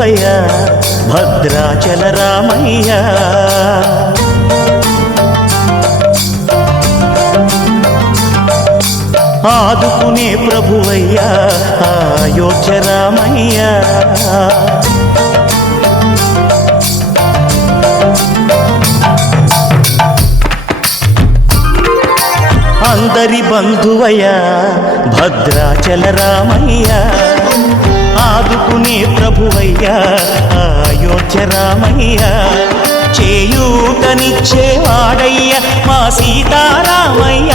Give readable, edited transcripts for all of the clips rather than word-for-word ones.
బంధువయ్యా భద్రాచల రామయ్య. ఆదుకునే ప్రభువయ్యా అయోధ్య రామయ్య. అందరి బంధువయ్యా భద్రాచల రామయ్య. ఆదుకునే ప్రభువయ్యా అయోధ్య రామయ్య. చేయూతనిచ్చేవాడయ్య మా సీతారామయ్య.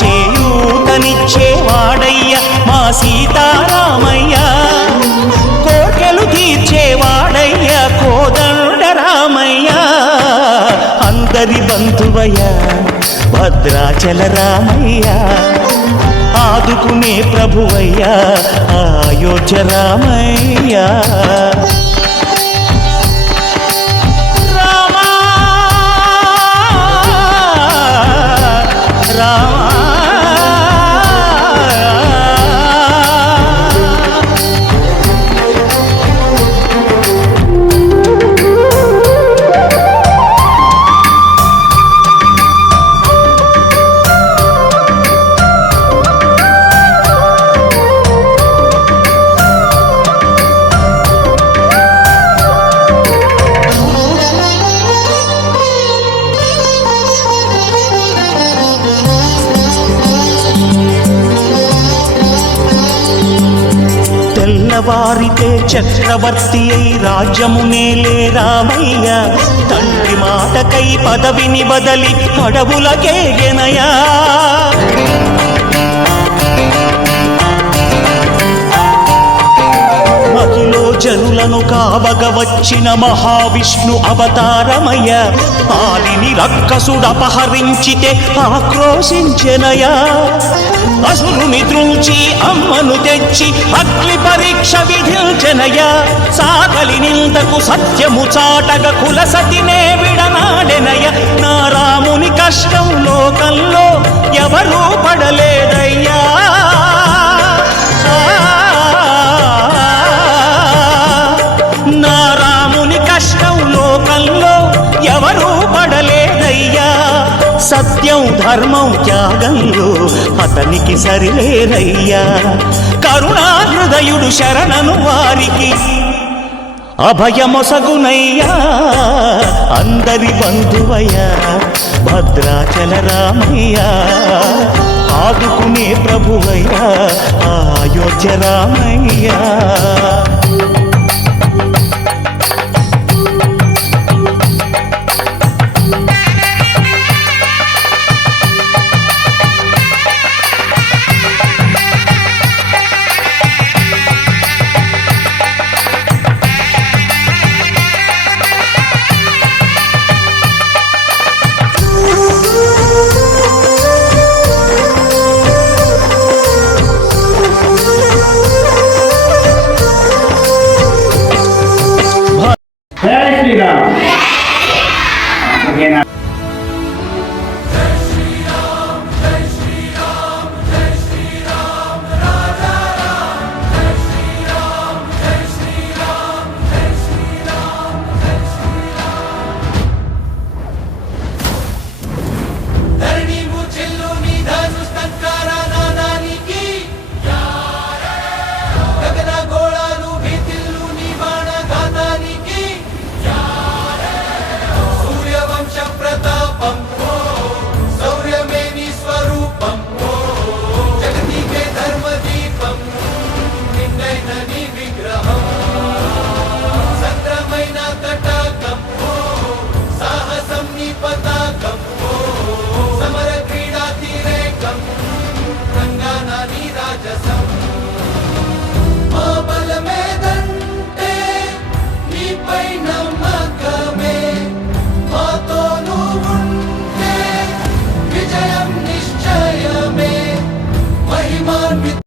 చేయూతనిచ్చేవాడయ్య మా సీతారామయ్య. కోర్కెలు తీర్చేవాడయ్య కోదండ రామయ్య. అందరి బంధువయ్యా భద్రాచల రామయ్య. ఆదుకునే ప్రభువయ్యా అయోధ్య రామయ్య. తెల్లవారితే చక్రవర్తి అయి రాజ్యమునేలే రామయ్య. తండ్రి మాటకై పదవిని బదలి అడవులకేగెనయా. మహిలో జనులను కావగ వచ్చిన మహావిష్ణు అవతారమయ్య. పాలిని రక్కసుడపహరించితే ఆక్రోశించెనయా. అసురుని త్రుంచి అమ్మను తెచ్చి అగ్ని పరీక్ష విధించెనయా. సాగలి నిందకు సత్యము చాటగ కులసతినే విడనాడెనయ. నా రాముని కష్టం లోకంలో ఎవరూ పడలేదయ్యా. నా రాముని కష్టం లోకంలో ఎవరూ పడలేదయ్యా. సత్యం ధర్మం త్యాగంలో అతనికి సరిలేరయ్యా. కరుణాహృదయుడు శరణను వారికి అభయమొసగునయ్యా. అందరి బంధువయ్యా భద్రాచల రామయ్య. ఆదుకునే ప్రభువయ్యా అయోధ్య రామయ్య. జై శ్రీరామ్.